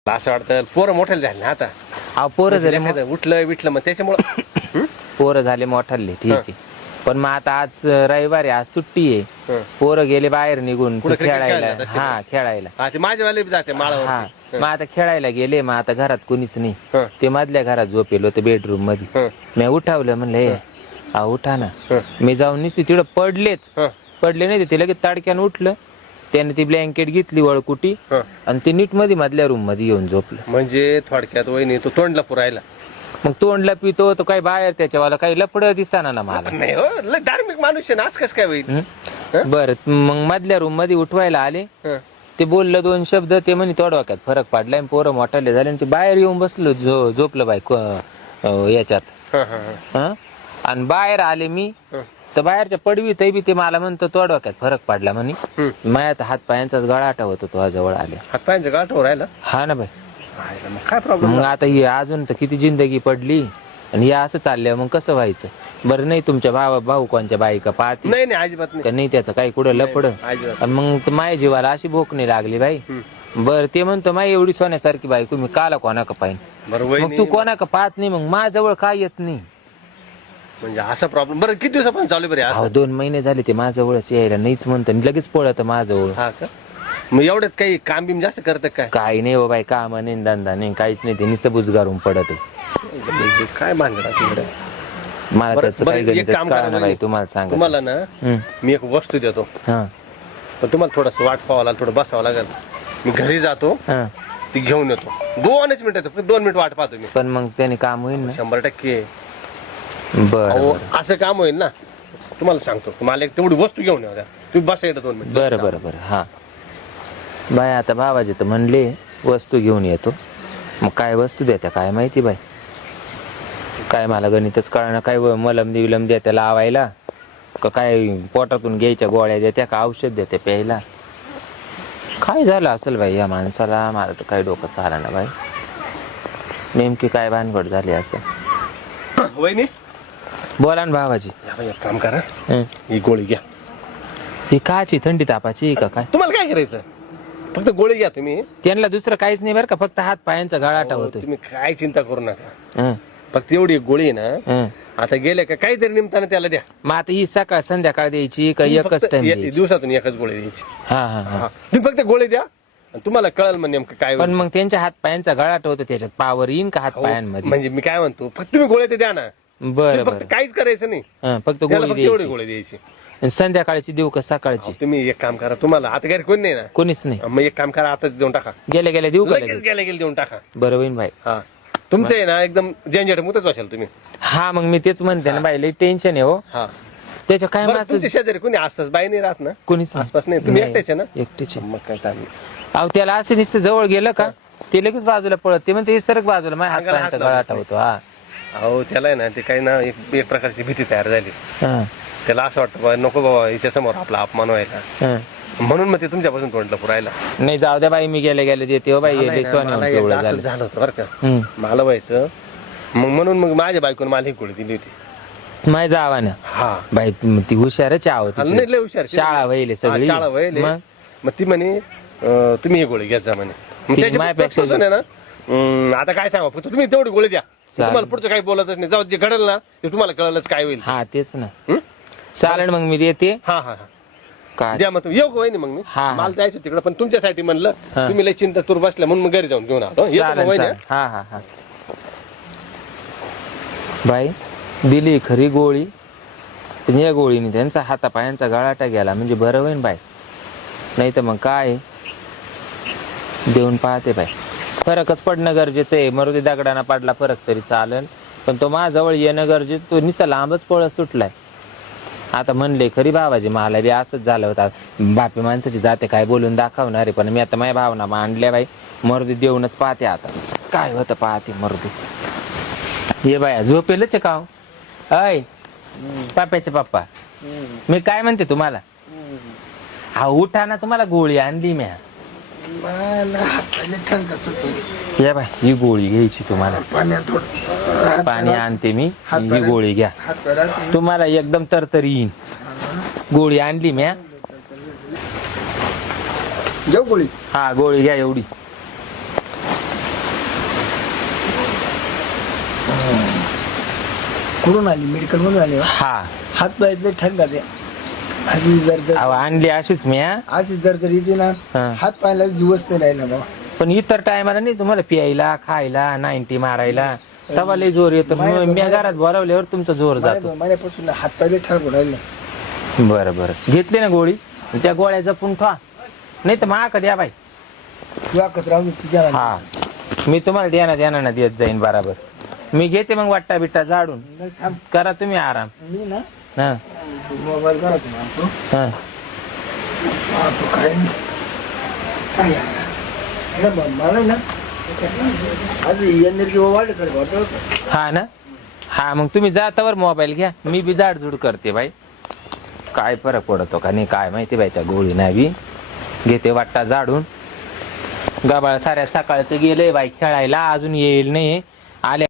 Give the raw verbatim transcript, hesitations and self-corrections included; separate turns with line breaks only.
असं वाटतं पोरं मोठ्याला झाले ना आता.
अहो पोरं झाले मो-
एखादं उठलं विठलं मग त्याच्यामुळं
पोरं झाले मोठाले ठीक आहे. पण मग आता आज रविवार आहे, आज सुट्टी आहे.
हं.
पोरं गेले बाहेर निघून
कुठं cricket
खेळायला.
खेळायला जातात
हा खेळायला.
हा ते माझ्यावाले बी जाते
हा
माळावर.
मग आता खेळायला गेले. मग आता घरात कोणीच नाही.
हं.
ते मधल्या घरात झोपेल होतं बेडरूम मध्ये.
हं.
मी उठावलं म्हणलं "ए, हा उठा ना.
हं.
मी जाऊन निसते तिकडं पडलेच.
हं.
पडले नाही ते लगेच ताडक्यानं उठलं. त्याने ती ब्लँकेट घेतली वळकुटी
हं.
आणि ते नीट मध्ये मधल्या रूम मध्ये येऊन झोपलं.
म्हणजे थोडक्यात वहिनी तो तोंडला पुरायला
मग तोंडला पितो तो काही बाहेर त्याच्यावाला काही लपड दिसताना ना मला.
नाही हो लय धार्मिक माणूस आहे ना आज कसं काय होईल.
हं? बरं मग मधल्या रूम मध्ये उठवायला आले.
हं.
ते बोललं दोन शब्द. ते म्हणे तो डोक्यात फरक पडलाय आणि पोरं मोठाले झाले आणि ते बाहेर येऊन बसलो झो- झोपलं बाई क- अं, याच्यात.
हं, हं, हं.
हं? आणि बाहेर आले मी
हं.
तर बाहेरच्या पडवी तरी बी ते मला म्हणतो तो डोक्यात फरक पडला म्हणे.
हं.
माझ्या हात पायांचाच गळा आठवत होतो जवळ आले.
हातपायांचं गाठवर राहिला
हा ना बाई.
मग काय प्रॉब्लेम.
मग आता ही अजून तर किती जिंदगी पडली आणि हे असं चाललं मग कसं व्हायचं. बरं नाही तुमच्या भावा भाऊ कोणच्या बाईका पाहते
नाही नाही अजिबात नाही
का नाही त्याचं काही कुठं लपड.
अजिबात.
आणि मग तर माझ्या जीवाला अशी भूक नाही लागली बाई.
हं.
बर ते म्हणतो माई एवढी सोन्यासारखी बायको मी काला कोणा का पाहिजे.
बरं
मग
वहिनी
तू कोणा का पाहत नाही मग माझ्याजवळ काय येत नाही.
म्हणजे असा प्रॉब्लेम. बरं किती दिवसापासून चालू आहे बरे
अहो
असं.
दोन महिने झाले ते माझ्याजवळच यायला नाहीच म्हणतं आणि लगेच पळत माझ्याजवळ.
हा का मग एवढ्यात काही काम बिम जास्त करत काय.
काही नाही हो बाई काम नाही धंदा नाही काहीच नाही ते नुसतं बुजगारून पडत आहे.
म्हणजे काय मानगड तिकडे.
मला
बरं-
त्याचं
बरं,
काही
एक
गणितच
काम करा
कळणार बाई
वहिनी.
तुम्हाला सांगा.
तुम्हाला ना मी एक वस्तू देतो
हा
पण तुम्हाला थोडस वाट पाहावं लागेल थोडं बसावं लागेल. मी घरी जातो
हा
ती घेऊन येतो. दोनच मिनिट फक्त दोन मिनिट वाट पाहतो मी.
पण मग त्याने काम होईल ना.
शंभर टक्के
बर
अहो असं काम होईल ना. तुम्हाला सांगतो मला एक तेवढी वस्तू घेऊन या तुम्ही बसा येतं दोन मिनिट.
बरं बरं बरं हा बाय आता भावाजी तर म्हणले वस्तू घेऊन येतो. मग काय वस्तू देत्या काय माहिती बाई. काय मला गणितच कळणार. काय व- मलम दिवलम देत्या लावायला का काय पोटातून घ्यायच्या गोळ्या देत्या का औषध देत्या प्यायला. काय झालं असेल बाई या माणसाला. मला तर काही डोकं चाला ना बाई. नेमकी काय भानगड झाली असं.
वहिनी
बोला ना भावाजी.
या बाई, एक काम करा
हं.
ही गोळी घ्या.
ही काची थंडी तापाची का काय.
तुम्हाला काय करायचं फक्त गोळी घ्या तुम्ही.
त्यांना दुसरं काहीच नाही बरं का फक्त हात पायांचा गळाटा
अहो,
होतो.
तुम्ही काय चिंता करू नका. फक्त एवढी एक गोळी आहे ना आता गेले का काहीतरी निमताना त्याला द्या.
मग आता ही सकाळ संध्याकाळ द्यायची का
तुम्ही
एकच
फक्त
टाइम
ए-
द्यायची.
दिवसातून एकच गोळी द्यायची.
हा हा हा
हा. तुम्ही फक्त गोळी द्या आणि तुम्हाला कळलं मग नेमकं काय
पण
होईल.
मग त्यांच्या हात पायांचा गळाट होतो त्याच्यात पावर येईन का हात
अहो,
पायांमध्ये.
म्हणजे मी काय म्हणतो फक्त तुम्ही गोळ्या ते द्या ना.
बरं
तुम्ही फक्त
बरं
काहीच करायचं नाही.
हं, फक्त
त्याला
गोळी
फक्त एवढी
द्यायची.
गोळी द्यायची.
आणि संध्याकाळची देऊ का सकाळची.
अहो, तुम्ही एक काम करा तुम्हाला आता घरी कोण नाही ना
कोणीच नाही.
मग एक काम करा आताच देऊन टाका.
गेल्या गेल्या देऊ का
लगेच
लगेच.
गेल्या गेले देऊन टाका.
बरं होईन भाई.
हा तुमचं आहे ना एकदम झंझट मुक्तच वाशाल तुम्ही.
हा मग मी तेच म्हणते ना बाई लई टेन्शन आहे हो.
हा
त्याच्या काय
बरं,
माझं
तुमच्या शेजारी कोणी आसपास बाई नाही राहत ना.
कोणीच
आसपास नाही तुम्ही एकटेच आहे ना.
एकटेच आहे.
मग काय चालेल.
अहो त्याला असं नुसतं जवळ गेलं का ते लगेच बाजूला पळत ते म्हणते सरक बाजूला माझ्या हात
अंगाला
पायांचा
हात लावत
गळाटा होतो. हा
अहो त्याला आहे ना ते काही ना एक एक प्रकारची भीती तयार झाली.
हा,
त्याला असं वाटतं बा, नको बाबा हिच्या समोर आपला अपमान व्हायला
हा.
म्हणून मग ते तुमच्यापासून तोंडलं पुरायला.
नाही जाऊ द्या बाई मी गेले गेले देते हो बाई
मला आहे
लई
ना,
सोन्याहून
मला
पिवळं
एकदा असं
झालं.
झालं होतं बरं का.
हम्म.
मला व्हायचं मग म्हणून मग माझ्या बायकोने मला ही गोळी दिली होती.
माझ्या जावानं
हा
बाई म- ती हुशारच आहे आहो तिची.
नाही लय हुशार
शाळा वहिले
हा,
सगळी
शाळा वहिले
मग
मग ती म्हणे अं, तुम्ही ही गोळी घ्यायचा म्हणे. मग
ती
त्याच्या
माझ्यापेक्षा-
पासून आहे ना अं, आता काय सांगा फक्त तुम्ही तेवढी गोळी द्या.
चालेल.
तुम्हाला पुढचं काही बोलतच नाही. जाऊ जे घडल ना ते तुम्हाला कळलंच काय होईल.
हा तेच ना
हं?
चालेल मग मी देते
हा हा हा
काय
द्या मग तुम्ही येऊ का वहिनी मग मी
हा, हा.
मला जायचं तिकडे पण तुमच्यासाठी म्हणलं
हा.
तुम्ही लय चिंता तूर बसल्या म्हणून मग घरी जाऊन घेऊन आलो. येतो मग
चालेल
वहिनी,
चालेल. हा हा हा बाई दिली खरी गोळी पण या गोळीने त्यांचा हातापायांचा गळाटा गेला म्हणजे बरं होईन बाई. नाही तर मग काय देऊन पाहते बाई. फरकच पडणं गरजेचं आहे. मरुदी दगडाना पडला फरक तरी चालेल पण तो माझ्याजवळ येणं गरजेचं. तो नुसता लांबच पळत सुटलाय. आता म्हणले खरी भावाजी मला बी असंच झालं होतं. बापी माणसाची जाते काय बोलून दाखवणार आहे पण मी आता माझ्या भावना मांडल्या बाई. मरुदी देऊनच पाहते आता काय होतं पाहते मरुदी. ये बाया झोपेलच का हो? अय पाप्याचे पप्पा मी काय म्हणते तुम्हाला हा उठा ना तुम्हाला गोळी आणली म्या. या बाय ही गोळी घ्यायची तुम्हाला. पाणी आणते मी ही गोळी घ्या तुम्हाला एकदम तरतरी येईन. गोळी आणली म्या.
घेऊ गोळी.
हा गोळी घ्या एवढी.
कुठून आली मेडिकल मधून आली का?
हा
हात पायातले ठणका ते अशी जर जर
अहो आणली अशीच मी हा.
अशी जर जर येते ना
हा.
हात पायाला जीवच नाही राहिला बाबा.
पण इतर टायमाला नाही तुम्हाला प्यायला खायला नाईन्टी मारायला तवा लय जोर येतो
माझ्या-
मी घरात बोलावल्यावर तुमचा जोर जातो
माझ्या- माझ्यापासून हात पायले ठणकून राहिले.
बरं बरं घेतली ना गोळी त्या गोळ्या जपून ठेवा नाही तर मा द्या बाई.
तुझ्या कचरा तुझ्या
हा मी तुम्हाला द्याना द्याना ना देत जाईन बराबर. मी घेते मग वाट्टा बिट्टा झाडून
नाही, थांब.
करा तुम्ही आराम.
मी ना
हा
मोबाईल करा तुम्ही
हा
काय नाही. काय आहे? नाही बा, मला ना आज एनर्जी वाढत सर वाटत.
हा ना हा मग तुम्ही जातावर मोबाईल घ्या मी बी जाडजूड करते बाई. काय फरक पडतो का नाही काय माहिती बाई त्या गोळी नाही घेते वाट्टा झाडून. गबाळ साऱ्या सकाळचं गेलंय बाई खेळायला अजून येईल नाही आल्या